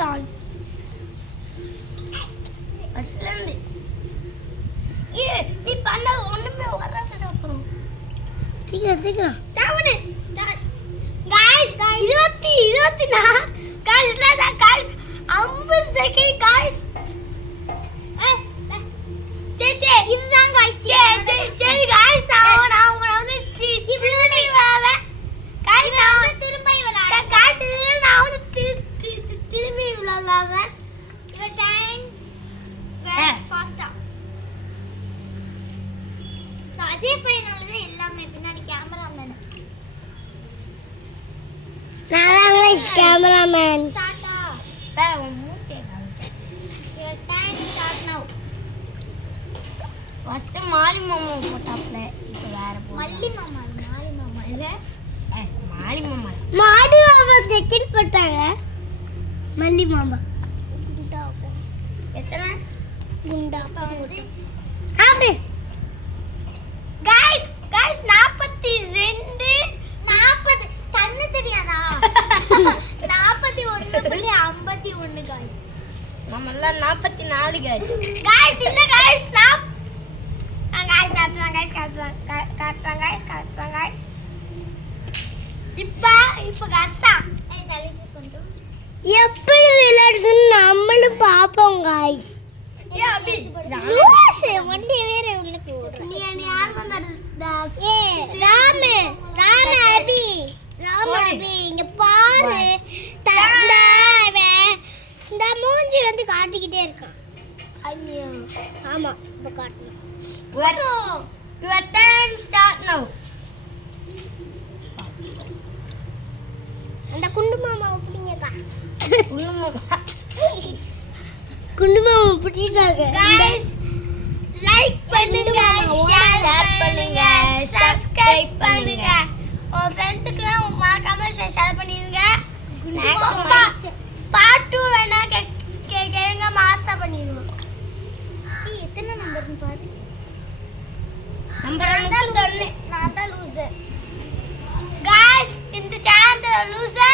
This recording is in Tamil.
டாய் அஸ்லந்து நீ பண்ண ஒண்ணுமே வராது அப்புறம் சீக்கிரம் 7 ஸ்டார்ட் गाइस 20 ना गाइस ला गाइस 50 செகண்ட் गाइस சே இதுதான் गाइस சரி गाइस நான் உங்களை வந்து திரும்பி விளையாட गाइस நான் திரும்பி விளையாட गाइस இதுல நான் வந்து திரும்பி விளையாடுறேன் your time goes faster Ajay பையனால எல்லாமே பின்னாடி cameraman cameraman start your time start now first மாலி மாமா போட்டாப்ல இப்போ வேற மல்லி மாமா இல்ல மாலி மாமா செகண்ட் போட்டாங்க மல்லி மாமா குண்டா எத்தனை குண்டா வந்து ஆஃப்டே गाइस 42 40 தண்ணி தெரியாதா 41.51 गाइस நம்ம எல்லாம் 44 गाइस இல்ல गाइस गाइस இப்ப கசா எப்படி விளையாடுதுன்னு நம்மளும் பாப்போம் गाइस வண்டி வேற உள்ளக்கு நீ யார் வந்தா ராம இங்க பாரு இந்த மூஞ்சி வந்து காட்டிக்கிட்டே இருக்கான் ஐயா ஆமா இப்ப காட்டணும் your time start now அந்த குண்டு மாமா அப்படிங்கக்கா குண்டு மாமா பிடிச்சிட்டாங்க गाइस லைக் பண்ணுங்க ஷேர் பண்ணுங்க சப்ஸ்கிரைப் பண்ணுங்க உங்க ஃப்ரெண்ட்ஸ்க்குலாம் மறக்காம ஷேர் பண்ணிடுங்க நெக்ஸ்ட் பார்ட் 2 வேணா கேளுங்க மாஸ்டர் பண்ணிடுவோம் எத்தனை நம்பர்னு பாரு நம்பர் 91 நான் தான் லூசர் गाइस இந்த சேனல் லூசர்